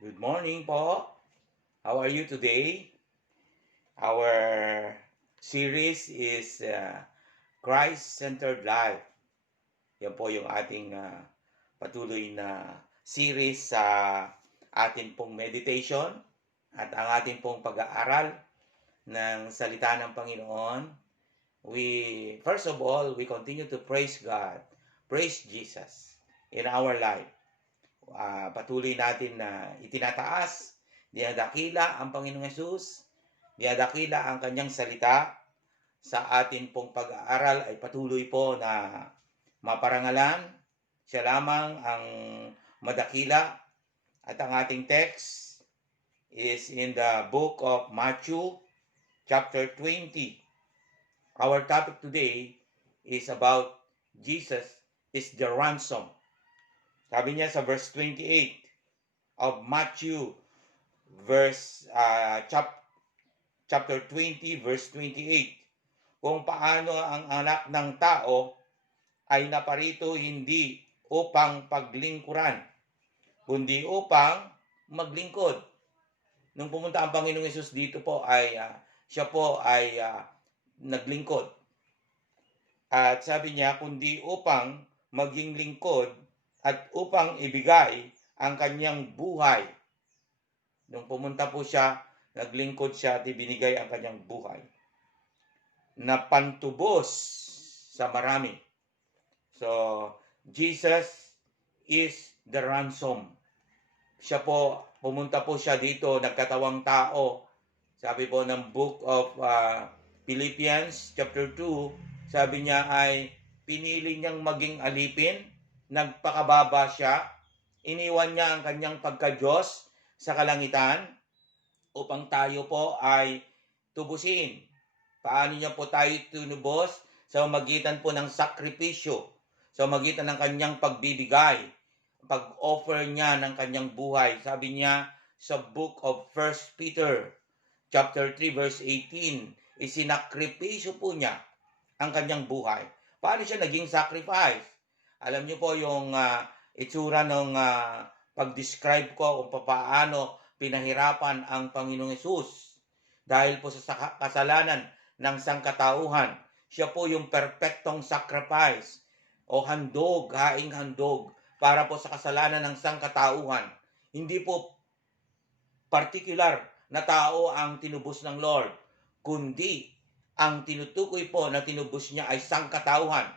Good morning po. How are you today? Our series is Christ-Centered Life. Yan po yung ating patuloy na series sa atin pong meditation at ang ating pong pag-aaral ng salita ng Panginoon. First of all, we continue to praise God, praise Jesus in our life. Patuloy natin na itinataas, dinadakila ang Panginoong Hesus, dinadakila ang kanyang salita. Sa atin pong pag-aaral ay patuloy po na maparangalan. Siya lamang ang madakila. At ang ating text is in the book of Matthew, chapter 20. Our topic today is about Jesus is the ransom. Sabi niya sa verse 28 of Matthew, chapter 20, verse 28, kung paano ang anak ng tao ay naparito hindi upang paglingkuran, kundi upang maglingkod. Nung pumunta ang Panginoong Hesus dito po siya po ay naglingkod. At sabi niya, kundi upang maging lingkod at upang ibigay ang kanyang buhay. Nung pumunta po siya, naglingkod siya at ibinigay ang kanyang buhay na pantubos sa marami. So, Jesus is the ransom. Siya po, pumunta po siya dito, nagkatawang tao. Sabi po ng book of Philippians chapter 2, sabi niya ay pinili niyang maging alipin, nagpakababa siya, iniwan niya ang kanyang pagka-Diyos sa kalangitan upang tayo po ay tubusin. Paano niya po tayo tinubos? Sa magitan po ng sakripisyo, sa magitan ng kanyang pagbibigay, pag-offer niya ng kanyang buhay. Sabi niya sa book of 1 Peter chapter 3 verse 18, isinakripisyo po niya ang kanyang buhay. Paano siya naging sacrifice? Alam niyo po yung itsura ng pag-describe ko kung paano pinahirapan ang Panginoong Hesus dahil po sa kasalanan ng sangkatauhan. Siya po yung perfectong sacrifice o handog, haing handog para po sa kasalanan ng sangkatauhan. Hindi po particular na tao ang tinubos ng Lord, kundi ang tinutukoy po na tinubos niya ay sangkatauhan.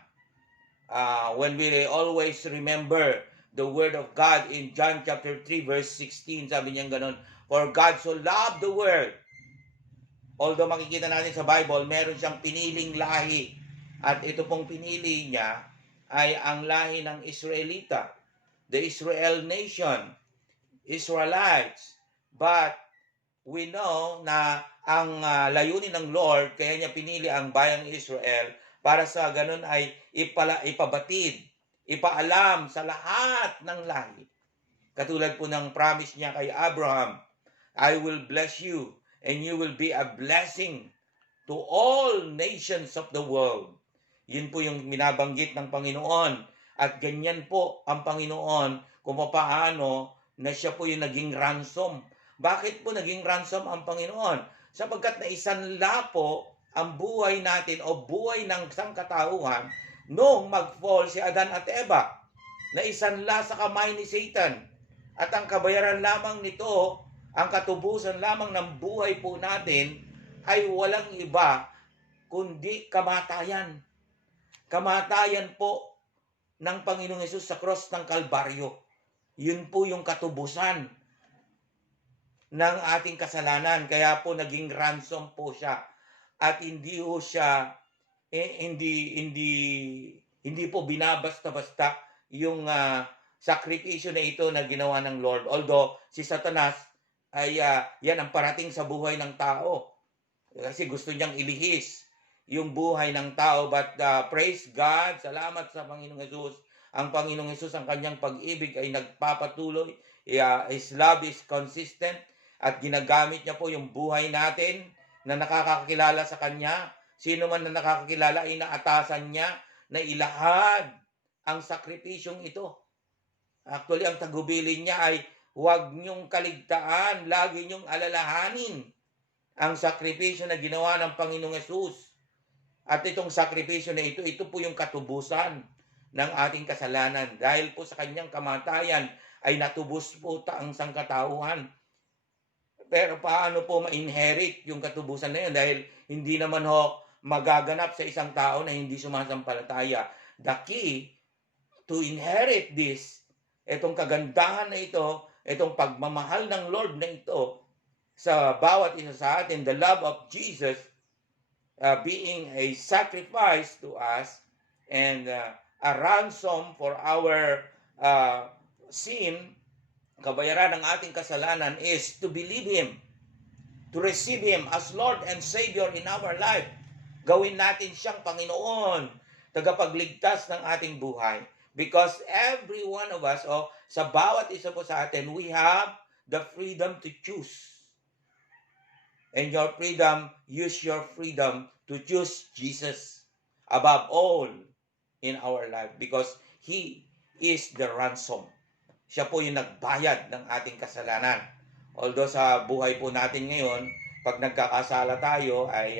When we always remember the word of God in John chapter 3 verse 16, sabi niya ganoon, for God so loved the world. Although makikita natin sa Bible, meron siyang piniling lahi. At ito pong pinili niya ay ang lahi ng Israelita, the Israel nation, Israelites. But we know na ang layunin ng Lord, kaya niya pinili ang bayang Israel para sa ganun ay ipabatid, ipaalam sa lahat ng lahi. Katulad po ng promise niya kay Abraham, I will bless you and you will be a blessing to all nations of the world. Yun po yung binabanggit ng Panginoon. At ganyan po ang Panginoon kung paano na siya po yung naging ransom. Bakit po naging ransom ang Panginoon? Sapagkat naisanla po ang buhay natin o buhay ng sangkatauhan noong mag-fall si Adan at Eva. Naisanla sa kamay ni Satan. At ang kabayaran lamang nito, ang katubusan lamang ng buhay po natin ay walang iba kundi kamatayan. Kamatayan po ng Panginoong Hesus sa cross ng Kalbaryo. Yun po yung katubusan ng ating kasalanan. Kaya po naging ransom po siya. At hindi po siya hindi po binabasta-basta yung sakripisyo na ito na ginawa ng Lord. Although si Satanas ay yan ang parating sa buhay ng tao. Kasi gusto niyang ilihis yung buhay ng tao. But praise God, salamat sa Panginoong Hesus. Ang Panginoong Hesus, ang kanyang pag-ibig ay nagpapatuloy. His love is consistent at ginagamit niya po yung buhay natin na nakakakilala sa Kanya. Sino man na nakakakilala ay naatasan niya na ilahad ang sakripisyong ito. Actually, ang tagubilin niya ay huwag niyong kaligtaan, lagi niyong alalahanin ang sakripisyo na ginawa ng Panginoong Hesus. At itong sakripisyo na ito po yung katubusan ng ating kasalanan. Dahil po sa kanyang kamatayan ay natubos po ang sangkatauhan. Pero paano po ma-inherit yung katubusan na yun? Dahil hindi naman magaganap sa isang tao na hindi sumasampalataya. The key to inherit this, itong kagandahan na ito, itong pagmamahal ng Lord na ito sa bawat isa sa atin, the love of Jesus being a sacrifice to us and a ransom for our sin, kabayaran ng ating kasalanan is to believe Him, to receive Him as Lord and Savior in our life. Gawin natin siyang Panginoon, tagapagligtas ng ating buhay. Because every one of us, sa bawat isa po sa atin, we have the freedom to choose. And your freedom, use your freedom to choose Jesus above all in our life because He is the ransom. Siya po yung nagbayad ng ating kasalanan. Although sa buhay po natin ngayon, pag nagkakasala tayo ay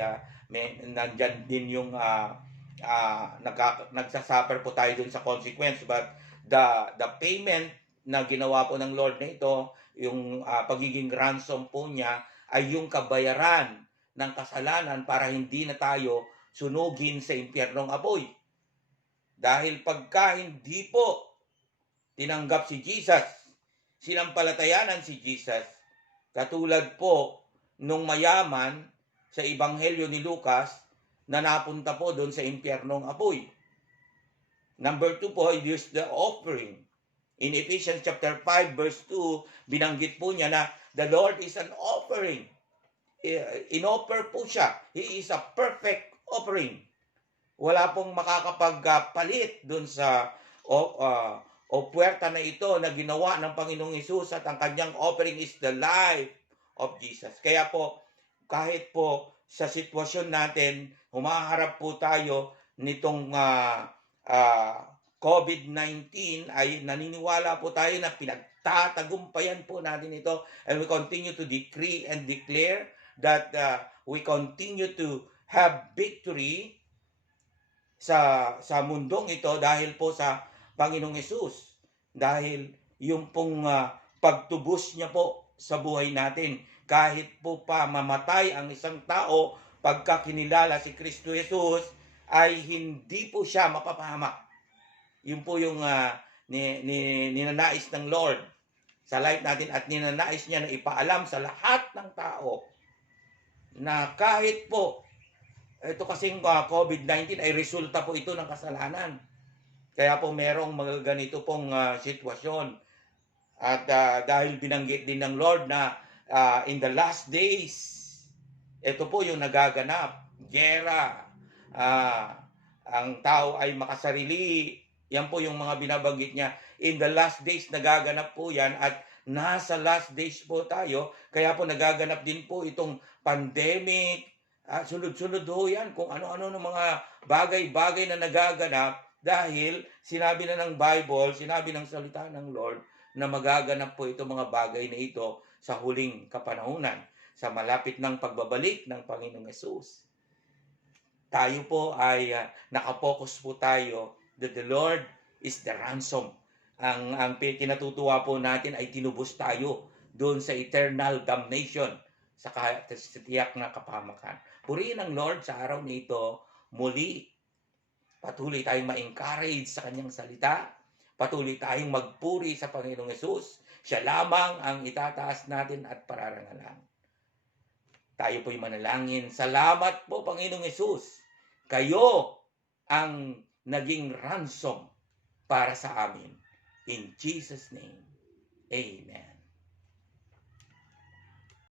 nandyan din yung nagsasuffer po tayo dun sa consequence. But the payment na ginawa po ng Lord na ito, yung pagiging ransom po niya, ay yung kabayaran ng kasalanan para hindi na tayo sunugin sa impyernong apoy. Dahil pagka hindi po tinanggap si Jesus, sinampalatayanan si Jesus, katulad po nung mayaman sa Ebanghelyo ni Lucas na napunta po doon sa impyernong apoy. Number 2 po is the offering. In Ephesians chapter 5 verse 2, binanggit po niya na the Lord is an offering. In-offer po siya. He is a perfect offering. Wala pong makakapagpalit doon sa puwerta na ito na ginawa ng Panginoong Hesus at ang kanyang offering is the life of Jesus. Kaya po, kahit po sa sitwasyon natin, humaharap po tayo nitong COVID-19 ay naniniwala po tayo na pinagtatagumpayan po natin ito and we continue to decree and declare that we continue to have victory sa mundong ito dahil po sa Panginoong Hesus. Dahil yung pong pagtubos niya po sa buhay natin, kahit po pa mamatay ang isang tao pagka kinilala si Kristo Jesus, ay hindi po siya mapapahamak. Yun po yung ninanais ng Lord sa life natin at ninanais niya na ipaalam sa lahat ng tao na kahit po ito kasing COVID-19 ay resulta po ito ng kasalanan. Kaya po merong mga ganito pong sitwasyon. At dahil binanggit din ng Lord na in the last days, ito po yung nagaganap. Gera, ang tao ay makasarili. Yan po yung mga binabanggit niya. In the last days, nagaganap po yan at nasa last days po tayo. Kaya po nagaganap din po itong pandemic. Sunod-sunod ho yan kung ano-ano ng mga bagay-bagay na nagaganap dahil sinabi na ng Bible, sinabi ng salita ng Lord na magaganap po itong mga bagay na ito sa huling kapanahunan, sa malapit ng pagbabalik ng Panginoong Hesus. Tayo po ay nakapokus po tayo that the Lord is the ransom. Ang kinatutuwa po natin ay tinubos tayo doon sa eternal damnation, sa tiyak na kapahamakan. Purihin ang Lord sa araw na ito. Muli, patuloy tayong ma-encourage sa kanyang salita. Patuloy tayong magpuri sa Panginoong Hesus. Siya lamang ang itataas natin at pararangalan. Tayo po'y manalangin. Salamat po, Panginoong Hesus. Kayo ang naging ransom para sa amin. In Jesus' name, Amen.